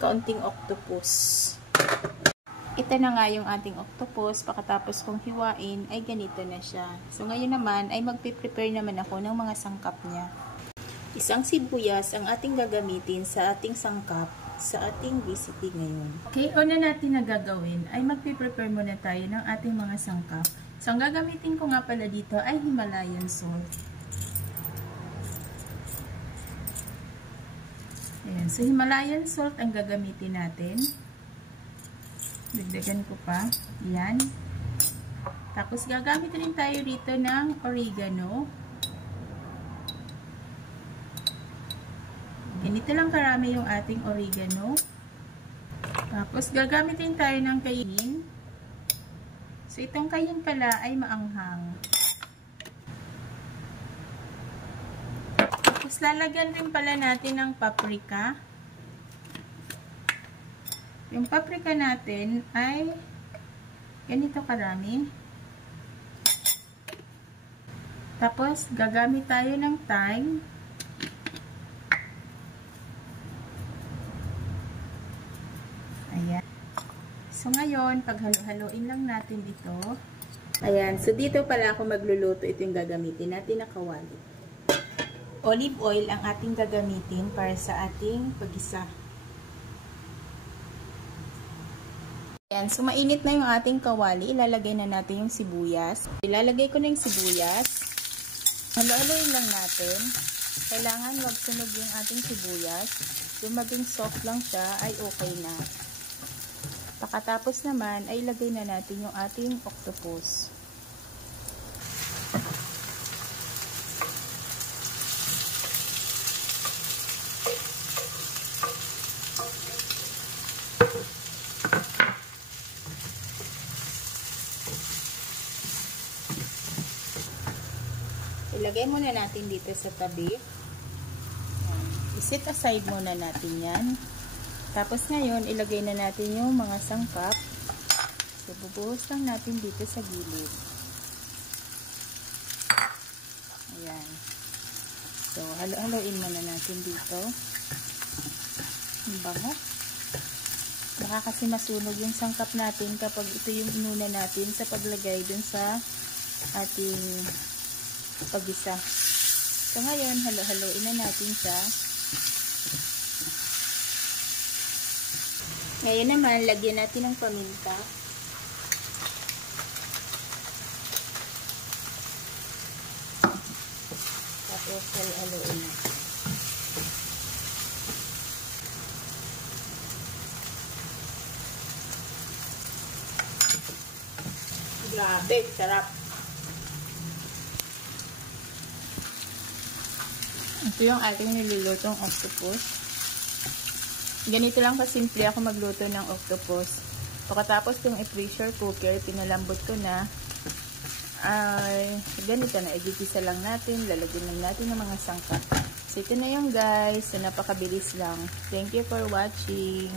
kaunting octopus. Ito na nga yung ating octopus. Pagkatapos kong hiwain, ay ganito na siya. So, ngayon naman, ay magpiprepare naman ako ng mga sangkap niya. Isang sibuyas ang ating gagamitin sa ating sangkap sa ating recipe ngayon. Okay, una natin na gagawin ay magpiprepare muna tayo ng ating mga sangkap. So, ang gagamitin ko nga pala dito ay Himalayan salt. Ayan. So, Himalayan salt ang gagamitin natin. Dagdagan ko pa. Ayan. Tapos, gagamit rin tayo rito ng oregano. Ganito lang karami yung ating oregano. Tapos, gagamit rin tayo ng cayenne. So, itong cayenne pala ay maanghang. Tapos, lalagyan rin pala natin ng paprika. Yung paprika natin ay ganito karami. Tapos, gagamit tayo ng thyme. Ayan. So, ngayon, paghalo-haloin lang natin ito. Ayan. So, dito pala ako magluluto. Ito yung gagamitin natin na kawali. Olive oil ang ating gagamitin para sa ating pag-isa. Ayan, so mainit na yung ating kawali. Ilalagay na natin yung sibuyas. Ilalagay ko na yung sibuyas. Halo-haloin lang natin. Kailangan wag sunog yung ating sibuyas. Yung maging soft lang siya ay okay na. Pagkatapos naman ay ilagay na natin yung ating octopus. Ilagay muna natin dito sa tabi. I-set aside muna natin yan. Tapos ngayon, ilagay na natin yung mga sangkap. So, bubuhos lang natin dito sa gilid. Ayan. So, halo-haloin muna natin dito. Ang bango. Baka kasi masunog yung sangkap natin kapag ito yung inuna natin sa paglagay dun sa ating pag-isa. So, ngayon, halo-haloin na natin siya. Ngayon naman, lagyan natin ng paminta. Tapos, halo-haloin na. Grabe, sarap. Ito yung ating nilulutong octopus. Ganito lang kasimple ako magluto ng octopus. Pagkatapos kong i-pressure cooker, pinalambot ko na. Ay, ganito na. Igigisa lang natin. Lalagyan lang natin ng mga sangkap. So, ito na yung guys. So, napakabilis lang. Thank you for watching.